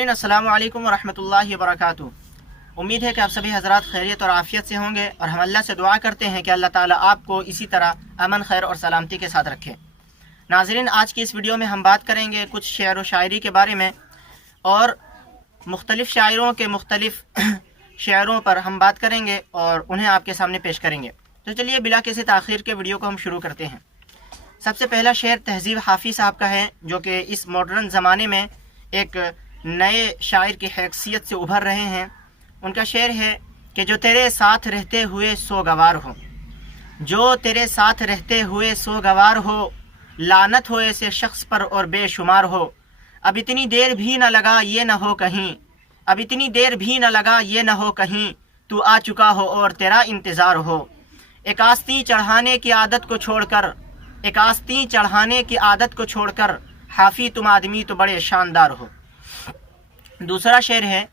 नाज़रीन अस्सलामु अलैकुम वरहमतुल्लाहि वबरकातुहू। उम्मीद है कि आप सभी हज़रात खैरियत और आफ़ियत से होंगे और हम अल्लाह से दुआ करते हैं कि अल्लाह ताला आपको इसी तरह अमन खैर और सलामती के साथ रखे। नाज़रीन, आज की इस वीडियो में हम बात करेंगे कुछ शेर व शायरी के बारे में और मुख्तलिफ़ शायरों के मुख्तलिफ़ शेरों पर हम बात करेंगे और उन्हें आपके सामने पेश करेंगे। तो चलिए बिला किसी ताख़ीर के वीडियो को हम शुरू करते हैं। सबसे पहला शेर तहज़ीब हाफ़ी साहब का है, जो कि इस मॉडर्न ज़माने में एक नए शायर की हैसियत से उभर रहे हैं। उनका शेर है कि जो तेरे साथ रहते हुए सोगवार हो, जो तेरे साथ रहते हुए सोगवार हो, लानत हो ऐसे शख्स पर और बेशुमार हो। अब इतनी देर भी न लगा ये न हो कहीं, अब इतनी देर भी न लगा ये न हो कहीं, तू आ चुका हो और तेरा इंतज़ार हो। एक आस्तीं चढ़ाने की आदत को छोड़कर, एक आस्तीं चढ़ाने की आदत को छोड़कर, हाफ़ी तुम आदमी तो बड़े शानदार हो। दूसरा शेर है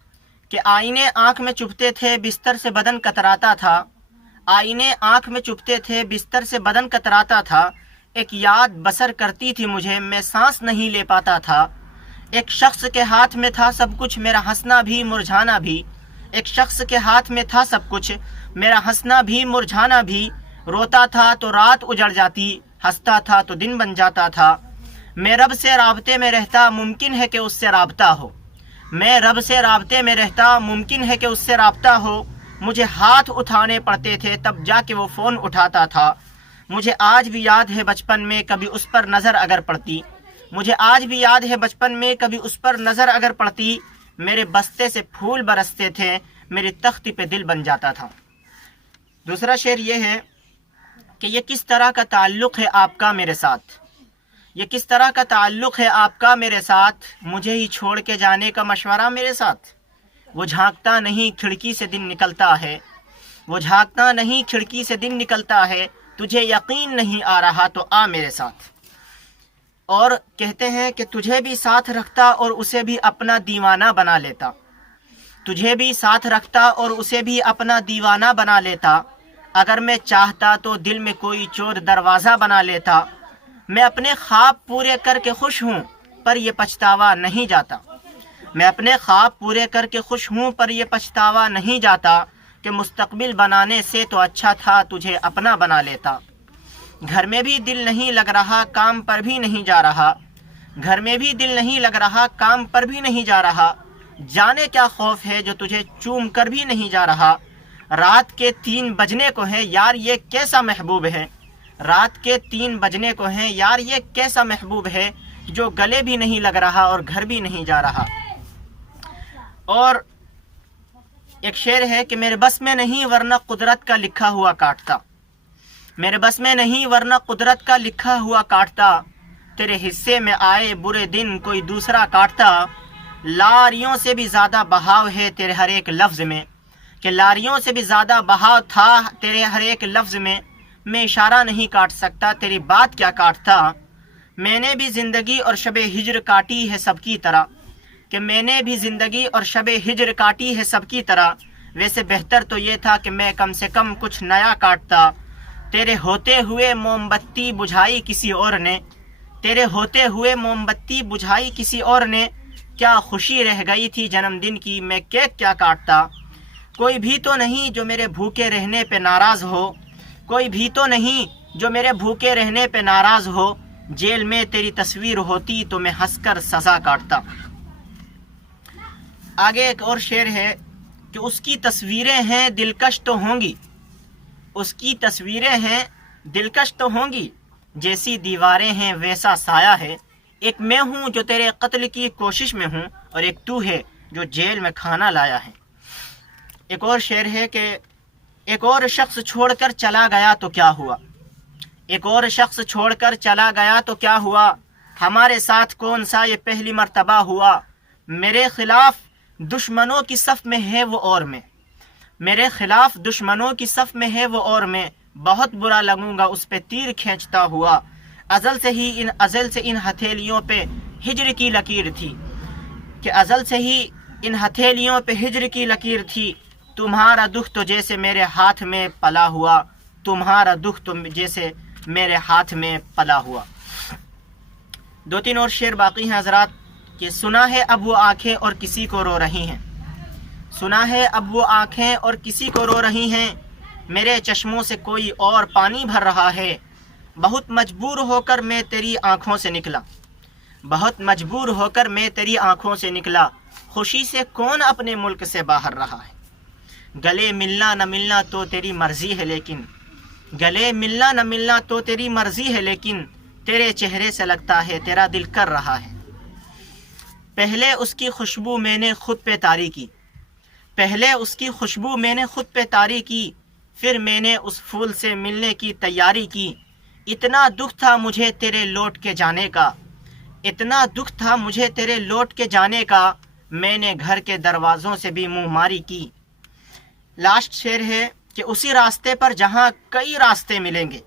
कि आईने आँख में चुभते थे बिस्तर से बदन कतराता था, आईने आँख में चुभते थे बिस्तर से बदन कतराता था। एक याद बसर करती थी मुझे, मैं सांस नहीं ले पाता था। एक शख्स के हाथ में था सब कुछ, मेरा हंसना भी मुरझाना भी। एक शख्स के हाथ में था सब कुछ, मेरा हंसना भी मुरझाना भी। रोता था तो रात उजड़ जाती, हंसता था तो दिन बन जाता था। मैं रब से राब्ते में रहता, मुमकिन है कि उससे राब्ता हो। मैं रब से राब्ते में रहता, मुमकिन है कि उससे राब्ता हो। मुझे हाथ उठाने पड़ते थे तब जाके वो फ़ोन उठाता था। मुझे आज भी याद है बचपन में कभी उस पर नज़र अगर पड़ती, मुझे आज भी याद है बचपन में कभी उस पर नज़र अगर पड़ती। मेरे बस्ते से फूल बरसते थे, मेरी तख्ती पे दिल बन जाता था। दूसरा शेर ये है कि ये किस तरह का ताल्लुक़ है आपका मेरे साथ, ये किस तरह का ताल्लुक़ है आपका मेरे साथ, मुझे ही छोड़ के जाने का मशवरा मेरे साथ। वो झांकता नहीं खिड़की से दिन निकलता है, वो झांकता नहीं खिड़की से दिन निकलता है। तुझे यकीन नहीं आ रहा तो आ मेरे साथ। और कहते हैं कि तुझे भी साथ रखता और उसे भी अपना दीवाना बना लेता, तुझे भी साथ रखता और उसे भी अपना दीवाना बना लेता। अगर मैं चाहता तो दिल में कोई चोर दरवाज़ा बना लेता। मैं अपने ख्वाब पूरे करके खुश हूँ पर ये पछतावा नहीं जाता, मैं अपने ख्वाब पूरे करके खुश हूँ पर ये पछतावा नहीं जाता। कि मुस्तकबिल बनाने से तो अच्छा था तुझे अपना बना लेता। घर में भी दिल नहीं लग रहा, काम पर भी नहीं जा रहा, घर में भी दिल नहीं लग रहा, काम पर भी नहीं जा रहा। जाने क्या खौफ है जो तुझे चूम कर भी नहीं जा रहा। रात के 3 बजने को है यार ये कैसा महबूब है, रात के 3 बजने को हैं यार ये कैसा महबूब है, जो गले भी नहीं लग रहा और घर भी नहीं जा रहा। और एक शेर है कि मेरे बस में नहीं वरना कुदरत का लिखा हुआ काटता, मेरे बस में नहीं वरना कुदरत का लिखा हुआ काटता। तेरे हिस्से में आए बुरे दिन कोई दूसरा काटता। लारियों से भी ज़्यादा बहाव है तेरे हर एक लफ्ज़ में, कि लारियों से भी ज़्यादा बहाव था तेरे हर एक लफ्ज़ में। मैं इशारा नहीं काट सकता, तेरी बात क्या काटता। मैंने भी ज़िंदगी और शब हिज्र काटी है सबकी तरह, कि मैंने भी ज़िंदगी और शब हिज्र काटी है सबकी तरह। वैसे बेहतर तो ये था कि मैं कम से कम कुछ नया काटता। तेरे होते हुए मोमबत्ती बुझाई किसी और ने, तेरे होते हुए मोमबत्ती बुझाई किसी और ने। क्या खुशी रह गई थी जन्मदिन की, मैं केक क्या काटता। कोई भी तो नहीं जो मेरे भूखे रहने पे नाराज़ हो, कोई भी तो नहीं जो मेरे भूखे रहने पे नाराज़ हो। जेल में तेरी तस्वीर होती तो मैं हंसकर सज़ा काटता। आगे एक और शेर है कि उसकी तस्वीरें हैं दिलकश तो होंगी, उसकी तस्वीरें हैं दिलकश तो होंगी, जैसी दीवारें हैं वैसा साया है। एक मैं हूँ जो तेरे कत्ल की कोशिश में हूँ और एक तू है जो जेल में खाना लाया है। एक और शेर है कि एक और शख्स छोड़कर चला गया तो क्या हुआ, एक और शख्स छोड़कर चला गया तो क्या हुआ। हमारे साथ कौन सा ये पहली मर्तबा हुआ। मेरे खिलाफ दुश्मनों की सफ़ में है वो और मैं, मेरे खिलाफ दुश्मनों की सफ़ में है वो और मैं। बहुत बुरा लगूंगा उस पे तीर खींचता हुआ। अज़ल से इन हथेलियों पे हिज्र की लकीर थी, कि अज़ल से ही इन हथेलियों पे हिज्र की लकीर थी। तुम्हारा दुख तो जैसे मेरे हाथ में पला हुआ, तुम्हारा दुख तो जैसे मेरे हाथ में पला हुआ। 2-3 और शेर बाकी हैं हज़रात, کہ सुना है अब वो आँखें और किसी को रो रही हैं, सुना है अब वो आँखें और किसी को रो रही हैं, मेरे चश्मों से कोई और पानी भर रहा है, बहुत मजबूर होकर मैं तेरी आँखों से निकला, बहुत मजबूर होकर मैं तेरी आँखों से निकला, खुशी से कौन अपने मुल्क से बाहर रहा है, गले मिलना न मिलना तो तेरी मर्ज़ी है लेकिन, गले मिलना न मिलना तो तेरी मर्ज़ी है लेकिन, तेरे चेहरे से लगता है तेरा दिल कर रहा है। पहले उसकी खुशबू मैंने खुद पे तारी की, पहले उसकी खुशबू मैंने खुद पे तारी की, फिर मैंने उस फूल से मिलने की तैयारी की, इतना दुख था मुझे तेरे लौट के जाने का, इतना दुख था मुझे तेरे लौट के जाने का, मैंने घर के दरवाज़ों से भी मुँह मारी की। लास्ट शेर है कि उसी रास्ते पर जहाँ कई रास्ते मिलेंगे,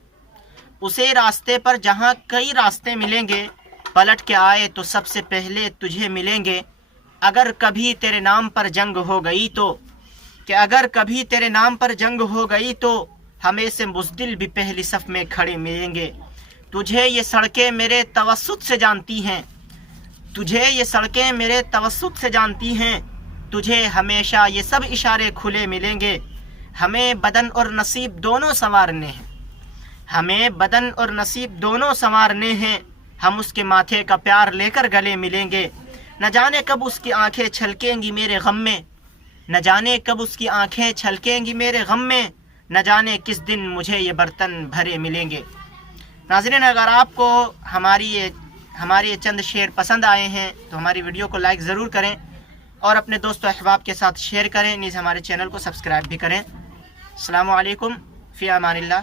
उसी रास्ते पर जहाँ कई रास्ते मिलेंगे, पलट के आए तो सबसे पहले तुझे मिलेंगे, अगर कभी तेरे नाम पर जंग हो गई तो, कि अगर कभी तेरे नाम पर जंग हो गई तो हमें से बुज़दिल भी पहली सफ़ में खड़े मिलेंगे। तुझे ये सड़कें मेरे तवस्सुत से जानती हैं, तुझे ये सड़कें मेरे तवस्सुत से जानती हैं, तुझे हमेशा ये सब इशारे खुले मिलेंगे, हमें बदन और नसीब दोनों संवारने हैं, हमें बदन और नसीब दोनों संवारने हैं, हम उसके माथे का प्यार लेकर गले मिलेंगे, न जाने कब उसकी आंखें छलकेंगी मेरे गम में, न जाने कब उसकी आंखें छलकेंगी मेरे गम में, न जाने किस दिन मुझे ये बर्तन भरे मिलेंगे। नाज़रीन, अगर आपको हमारे ये चंद शेर पसंद आए हैं तो हमारी वीडियो को लाइक ज़रूर करें और अपने दोस्तों अहबाब के साथ शेयर करें, नीज़ हमारे चैनल को सब्सक्राइब भी करें। अस्सलामु अलैकुम, फ़ी अमानिल्लाह।